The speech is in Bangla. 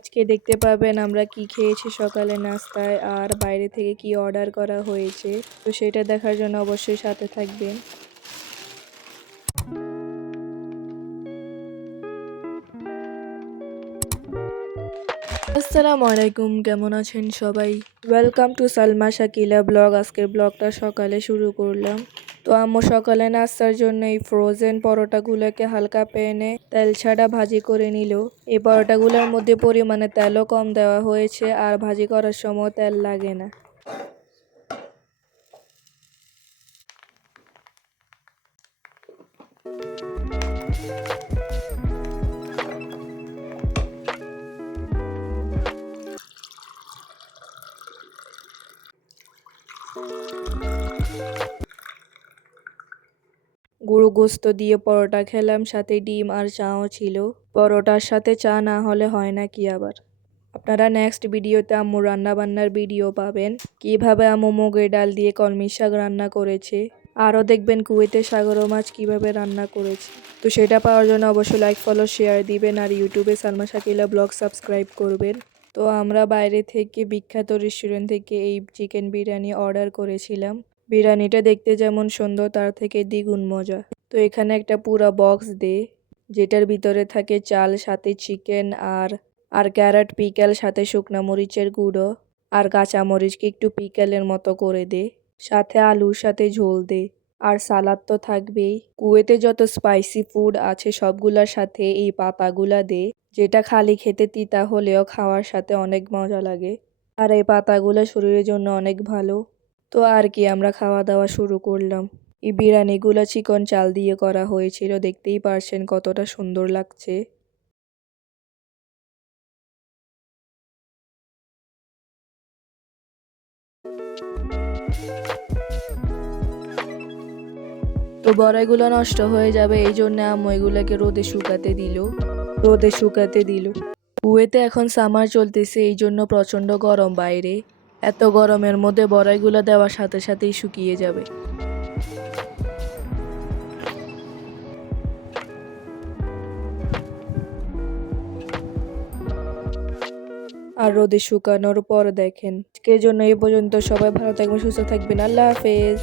আজকে দেখতে পাবেন আমরা কি খেয়েছি সকালে নাস্তায় আর বাইরে থেকে কি অর্ডার করা হয়েছে। তো সেটা দেখার জন্য অবশ্যই সাথে থাকবেন। আসসালামু আলাইকুম, কেমন আছেন সবাই? Welcome to Salma Shakila blog. আজকের ব্লগটা সকালে শুরু করলাম। তো আম্মু সকালে নাস্তার জন্য এই ফ্রোজেন পরোটাগুলোকে হালকা প্যানে তেল ছাড়া ভাজি করে নিল। এই পরোটাগুলোর মধ্যে পরিমাণে তেলও কম দেওয়া হয়েছে আর ভাজি করার সময় তেল লাগে না। গরু গোস্ত দিয়ে পরোটা খেলাম, সাথে ডিম আর চাও ছিল। পরোটার সাথে চা না হলে হয় না কি আবার। আপনারা নেক্সট ভিডিওতে আম্মু রান্না বান্নার ভিডিও পাবেন, কিভাবে আম্মু মুগের ডাল দিয়ে কলমি শাক রান্না করেছে। আরও দেখবেন কুয়েতে সাগর মাছ কিভাবে রান্না করেছে। তো সেটা পাওয়ার জন্য অবশ্যই লাইক ফলো শেয়ার দিবেন আর ইউটিউবে সালমা শাকিলা ব্লগ সাবস্ক্রাইব করবেন। তো আমরা বাইরে থেকে বিখ্যাত রেস্টুরেন্ট থেকে এই চিকেন বিরিয়ানি অর্ডার করেছিলাম। বিরিয়ানিটা দেখতে যেমন সুন্দর তার থেকে দ্বিগুণ মজা। তো এখানে একটা পুরো বক্স দে, যেটার ভিতরে থাকে চাল, সাথে চিকেন আর ক্যারট পিকেল, সাথে শুকনা মরিচের গুঁড়ো আর কাঁচা মরিচকে একটু পিকেলের মতো করে দে, সাথে আলুর সাথে ঝোল দে আর সালাদ তো থাকবেই। কুয়েতে যত স্পাইসি ফুড আছে সবগুলোর সাথে এই পাতাগুলা দে, যেটা খালি খেতে তিতা হলেও খাওয়ার সাথে অনেক মজা লাগে। আর এই পাতাগুলো শরীরের জন্য অনেক ভালো। তো আর কি, আমরা খাওয়া দাওয়া শুরু করলাম। এই বিরিয়ানিগুলো চিকন চাল দিয়ে করা হয়েছিল, দেখতেই পারছেন কতটা সুন্দর লাগছে। তো বড়াইগুলো নষ্ট হয়ে যাবে, এই জন্য আম্মু এগুলোকে রোদে শুকাতে দিল। কুয়েতে এখন সামার চলতেছে, এই জন্য প্রচণ্ড গরম বাইরে। এত গরমের মধ্যে বড়াইগুলো দেওয়ার সাথে সাথেই শুকিয়ে যাবে। আর রোদে শুকানোর পর দেখেন। আজকের জন্য এই পর্যন্ত। সবাই ভালো থাকবেন, সুস্থ থাকবেন। আল্লাহ হাফেজ।